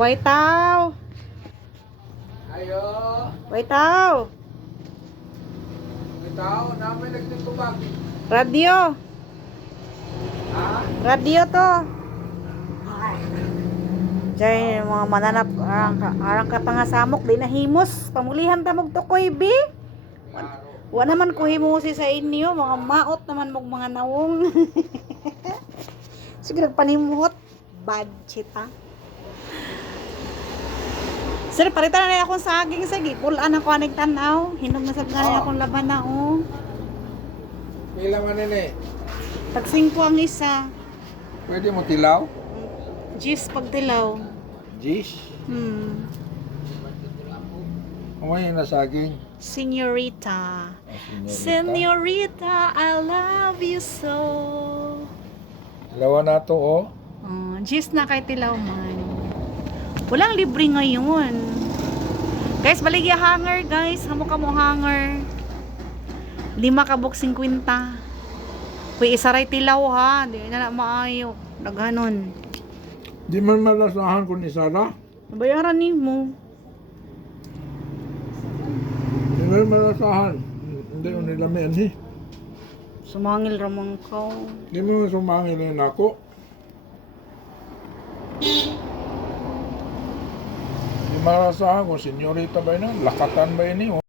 Waitaw. Ayo. Waitaw. Itaw, namin nagtutubag. Radio. Ha? Radio to. Diyan mga mananap arang ka pangasamok di nahimos. Pamulihan ta mog tukoy bi. Klaro. Wa naman ko himusi sa inyo, mga maot naman mog mga nawong. Sige nagpanimot. Bad shit ha. Sir, palitan na akong saging sige. Pulaan ako anig tanaw. Hinog na sab na akong laban na oh. Pila man nene. Tagsing ko ang isa. Pwede mo tilaw? Gis pagtilaw. Jish. Umay na saging. Señorita. Senyorita. Señorita, I love you so. Dalawa na to oh. Gis na kay tilaw man. Walang libre ngayon. Guys, baligya hanger guys. Hamo ka mo hanger. 5 kabuk 50. Kuy isaray tilaw ha. Di na maayo. Daghanon. Di man malasahan kung isara. Bayaran ni mo. Di man malasahan. Hindi ko nilamian eh. Sumangil ramang ka. Di mo sumangil na ako. Di malasahan kung senyorita ba yun? Lakatan ba yun?